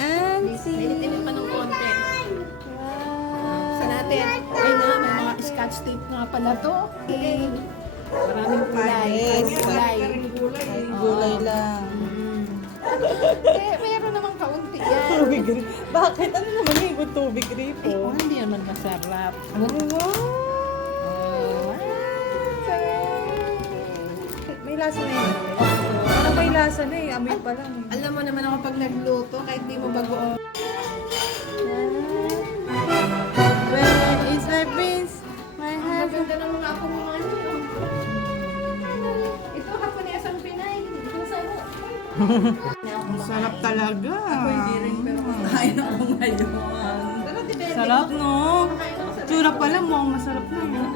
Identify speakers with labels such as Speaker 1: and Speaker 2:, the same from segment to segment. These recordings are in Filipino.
Speaker 1: my auntie.
Speaker 2: Mainit-init pa ng konti. Sa natin, ay na, may mga scotch tape nga pala to. Okay. Maraming kulay.
Speaker 1: Yes.
Speaker 2: Kulay.
Speaker 1: Gulay lang.
Speaker 2: Eh, meron namang kaunti yan.
Speaker 1: Tubig rip. Bakit? Ano naman yung good tubig rip?
Speaker 2: Ay, oh, hindi naman masarap.
Speaker 1: Wow?
Speaker 2: Oh,
Speaker 1: May lasa na yun. May lasa na eh. Amoy pa lang eh.
Speaker 2: Alam mo naman ako pag nagluto, kahit di mo bagoong.
Speaker 1: Where is my prince? My
Speaker 2: Ang
Speaker 1: husband.
Speaker 2: ganda ng mga ako mga ano. Ito Haponesang Pinay. Ito sa'yo.
Speaker 1: Sarap talaga.
Speaker 2: Ako hindi rin, pero kumakain ako ngayon. Pero depende.
Speaker 1: Sarap no?
Speaker 2: Kumakain ako sa
Speaker 1: Tsura pa lang mukhang masarap na yun.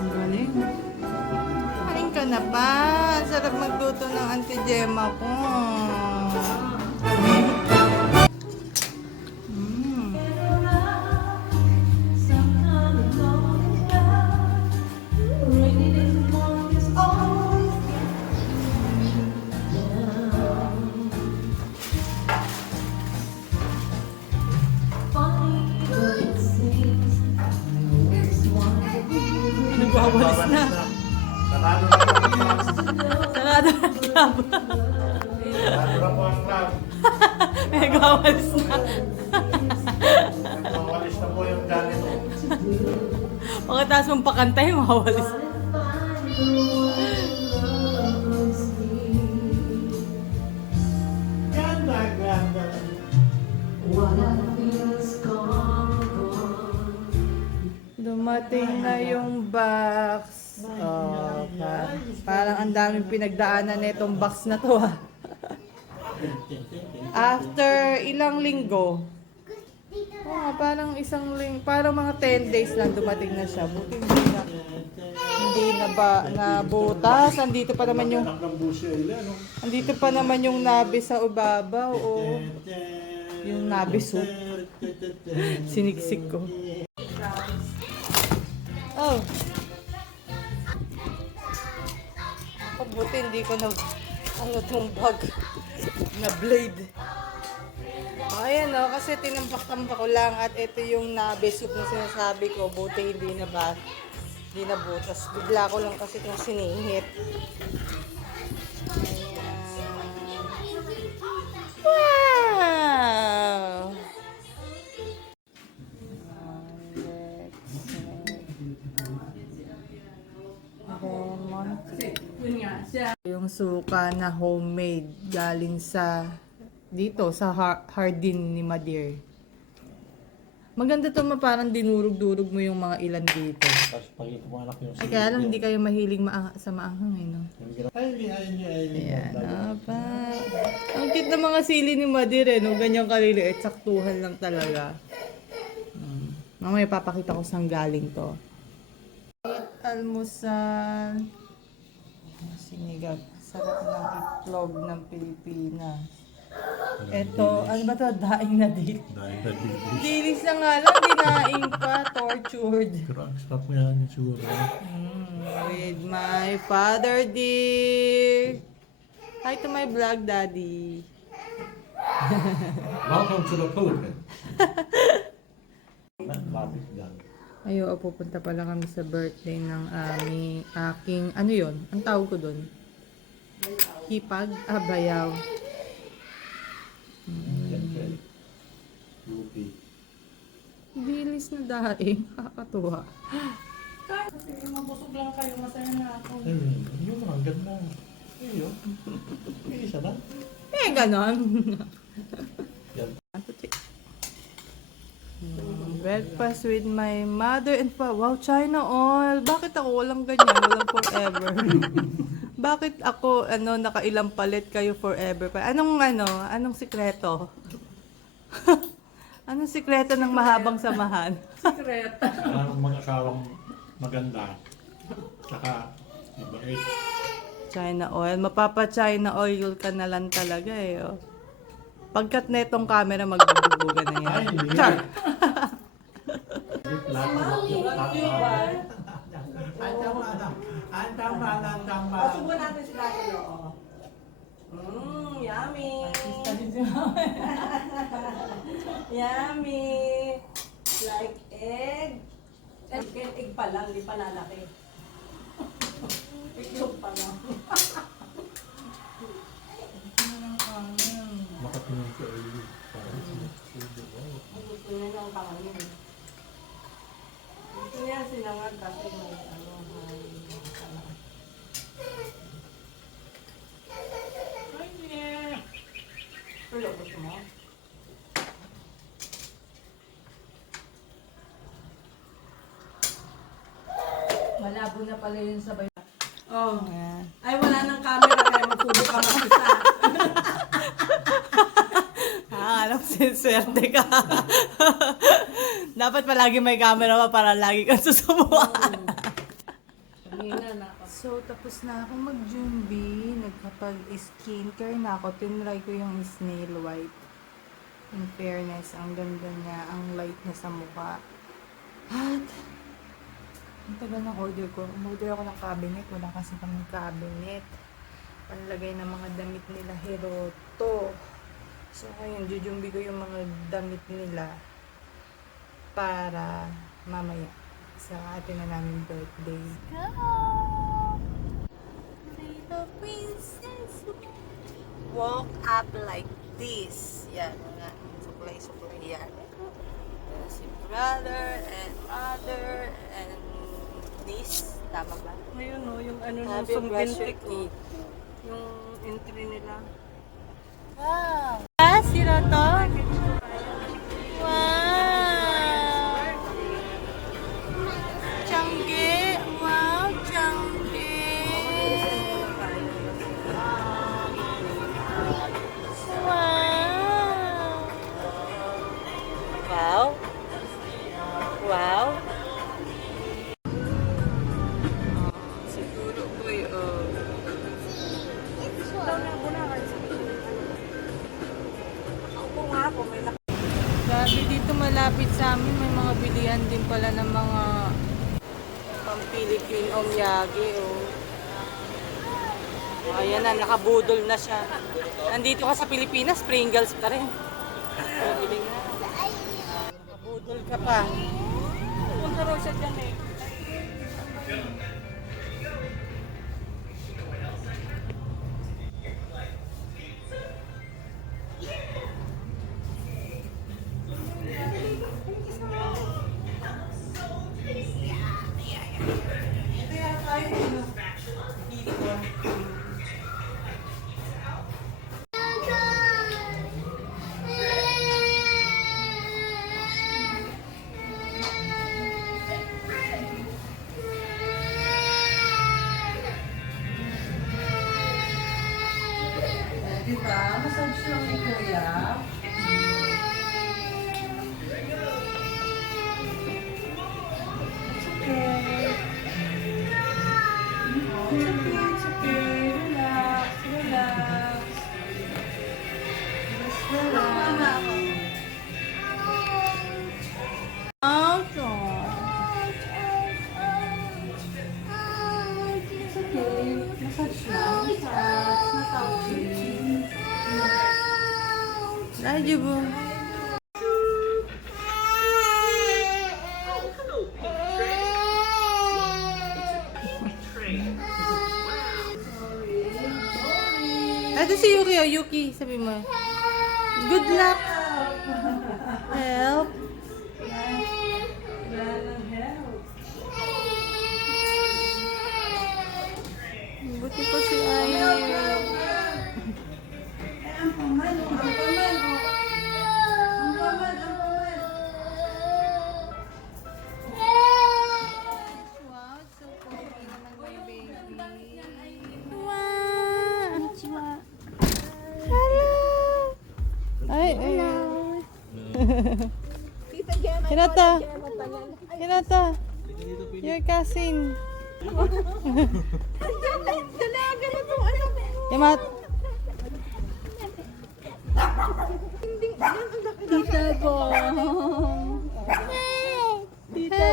Speaker 1: Ang galing. Ka na pa. Ang sarap magluto ng Auntie Gemma ko. Nagwawalis na. Nagwawalis na
Speaker 3: po yung ganito.
Speaker 1: Pagkatapos mong pakantay, mawawalis.
Speaker 3: Ganda, ganda.
Speaker 1: Dumating na yung box. Oh, pa- parang ang daming pinagdaanan na itong box na to ah. After ilang linggo, oh, nga, parang isang ling, parang mga 10 days lang dumating na siya. Buti hindi na, hindi na ba nabutas. Andito pa naman yung, andito pa naman yung nabi sa ubabaw. Oh, yung nabi soup. Siniksik ko. Oh. Pabuti hindi ko na ano tong bag na blade. Ayan o, kasi tinampak-tampak ko lang at ito yung nabesok na sinasabi ko. Buti hindi na ba, hindi na butas. Bigla ko lang kasi itong sinihit. Wow! Lemon
Speaker 2: Yun nga, siya.
Speaker 1: Yung suka na homemade galing sa dito sa Har- Hardin ni Madir. Maganda to ma parang dinurog-durog mo yung mga ilan dito.
Speaker 3: Tapos pag itumanak yung
Speaker 1: Ay kaya lang hindi kayo mahilig maang- sa maanghang eh no.
Speaker 3: Ay, ay, ay.
Speaker 1: Ayan, apa. Ang cute ng mga sili ni Madir eh, no? Ganyang kaliliit, saktuhan lang talaga. Hmm. Mamaya papakita ko saan galing to. Almusal. Sinigang. Sarap ng itlog ng Pilipinas. Ito, ano ba to? Daing na dil.
Speaker 3: Dahil na bibig.
Speaker 1: Dilis na nga lang, dinaing pa, tortured.
Speaker 3: Pero ang sarap mo yan yung siguro.
Speaker 1: Mm, with my father dear. Hi to my vlog, daddy.
Speaker 3: Welcome to the. Lapit yan.
Speaker 1: Ayo, pupunta pala kami sa birthday ng aming aking, ano yon Ang tawag ko doon? Hipag? Ah, bayaw.
Speaker 3: Lupi.
Speaker 1: Bilis na daing. Kakatuwa.
Speaker 2: Mabusog lang kayo, masaya na ako.
Speaker 3: Ay, yun ang ganda. Ay, isa na.
Speaker 1: Eh, ganon. Breakfast with my mother and pa. Wow, China oil. Bakit ako walang ganyan? Walang forever. Bakit ako ano nakailang palit kayo forever pa? Anong ano? Anong sikreto? anong sikreto ng mahabang samahan?
Speaker 2: Secret.
Speaker 3: Ang mga asawang maganda. Tsaka, mabait.
Speaker 1: China oil. Mapapa China oil ka na lang talaga eh. Oh. Pagkat netong camera magbubugan na yan.
Speaker 3: Ay, hindi.
Speaker 1: Char!
Speaker 3: Lahat ng lahat ng- Ang tama na. Ang tama na, ang tama.
Speaker 1: Subo natin si Lati, oo. Mmm, yummy!
Speaker 4: Yummy! Like egg. Egg, egg pa lang, di pa lalaki. Itlog pa lang.
Speaker 3: Makatingin ka ulit. Parang sinusubo ko.
Speaker 4: Gusto niya ng pangangin. Gusto niya sinangag kasi may ano, may kalang. Ay, yeah. Pero gusto mo?
Speaker 2: Malabo na pala yun sa bayo.
Speaker 4: Oh.
Speaker 1: Ayan.
Speaker 4: Ay, wala nang camera kaya magsubo ka mag-isa.
Speaker 1: Ah, alam sinswerte ka. Dapat palagi may camera pa para lagi kang susubukan.
Speaker 4: Kanina na ako.
Speaker 1: So, tapos na ako mag-jumbi. Nagkapag-skincare na ako. Tinry ko yung snail white. In fairness, ang ganda niya. Ang light niya sa mukha. At, ang tagal ng order ko. Umorder ako ng cabinet. Wala kasi kami cabinet. Panlagay ng mga damit nila. Heroto. So, ngayon, jujumbi ko yung mga damit nila para mamaya sa atin na namin birthday. Little this. Yan, mga suklay-suklay yan. Yan Si brother and mother and niece. Tama ba?
Speaker 4: Ngayon no, yung ano nung sumbintik
Speaker 1: birthday.
Speaker 4: Yung entry nila.
Speaker 1: Wow! Malapit sa amin, may mga bilihan din pala ng mga pang Philippine Omyage, oh. Ayan na, nakabudol na siya. Nandito ka sa Pilipinas, Pringles pa rin. Oh. Nakabudol ka pa.
Speaker 4: Punta raw siya dyan eh.
Speaker 1: Diba? Massage lang ni Kuya. Radyo po. Ito si Yuki, oh. Yuki, sabi mo. Good luck. Ay, ay. Hinata! Hinata! Your cousin. Yamat!
Speaker 2: Tita po.
Speaker 1: Tita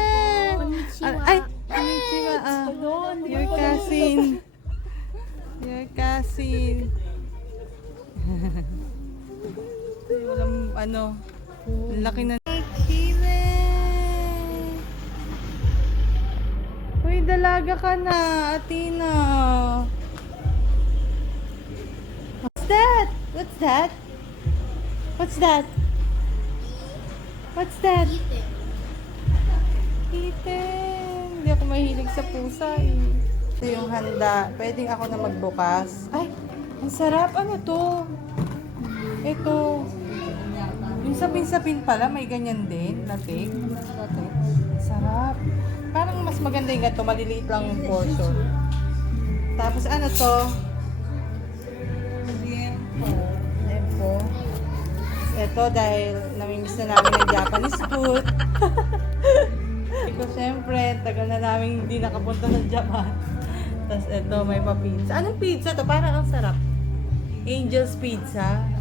Speaker 1: Ay! Konnichiwa. Ah, your cousin. Your cousin. Ay, walang ano. ang Laki na. Kiren! Uy, dalaga ka na, Atina. What's that? What's that? What's that? What's that? Kitten. Hindi ako mahilig sa pusa eh. Ito yung handa. Pwedeng ako na magbukas. Ay, ang sarap. Ano to? Ito. Yung sapin-sapin pala, may ganyan din. Latik. Sarap. Parang mas maganda yung ganito. Maliliit lang yung portion. Tapos ano to? Lempo. Ito dahil namimiss na namin ng Japanese food. Ito syempre, tagal na namin hindi nakapunta sa Japan. Tapos ito, may pa-pizza. Anong pizza to? Parang ang sarap. Angel's Pizza.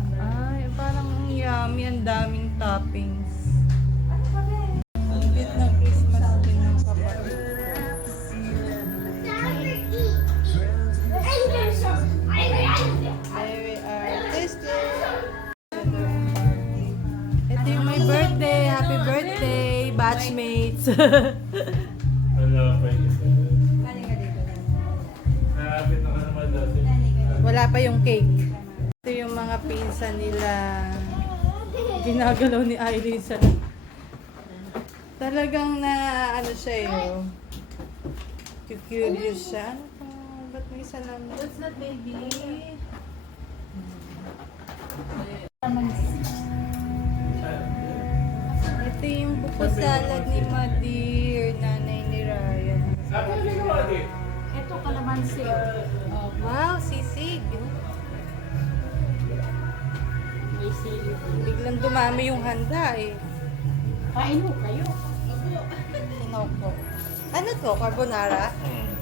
Speaker 1: Ang yummy. Ang daming toppings. Ang cute ng Christmas din ng kapatid. Ito yung my birthday. Happy birthday, batchmates.
Speaker 3: Na dati.
Speaker 1: Wala pa yung cake. Ito yung mga pinsan nila. Ginagalaw ni Eileen sa... Talagang na ano siya eh. oh. Curious siya. Ano to? Ba't may salamin?
Speaker 2: What's that, baby?
Speaker 1: Ito yung buko salad ni Madir, nanay ni Ryan.
Speaker 2: Ito, kalamansi.
Speaker 1: Oh, wow, sisig.
Speaker 2: Sili.
Speaker 1: Biglang dumami yung handa eh.
Speaker 2: Kain mo kayo.
Speaker 1: Sinoko. Ano to? Carbonara?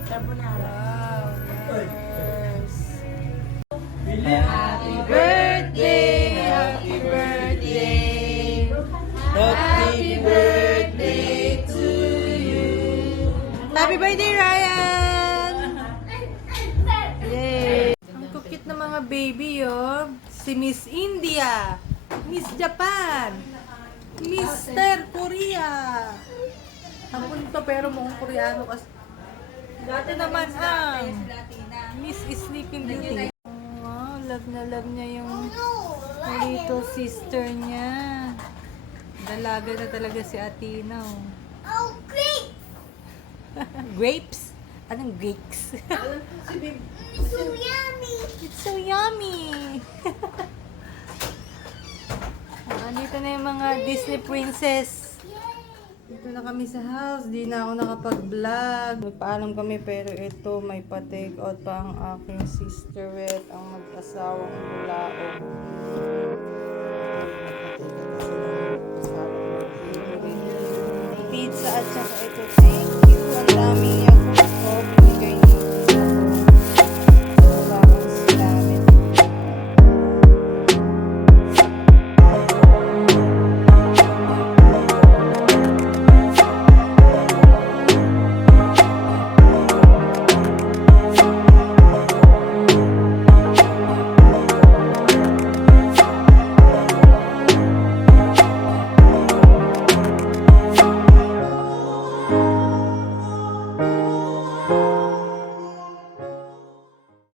Speaker 2: Carbonara.
Speaker 1: Wow, nice. Happy India, Miss Japan, Mr. Korea. Ang punto pero mukhang Koreano kasi. Dati naman ang Miss Sleeping Beauty. Wow, love na love niya yung little sister niya. Dalaga na talaga si Atina. Oh,
Speaker 5: Oh, great!
Speaker 1: grapes? Anong grapes?
Speaker 5: So yummy!
Speaker 1: It's so yummy! Ah, dito na yung mga Disney princess. Dito na kami sa house. Di na ako nakapag-vlog. Nagpaalam kami pero ito may pa-take out pa ang aking sisterette, ang mag-asawang mulaong. Pizza at saka ito. Thank you. Ang dami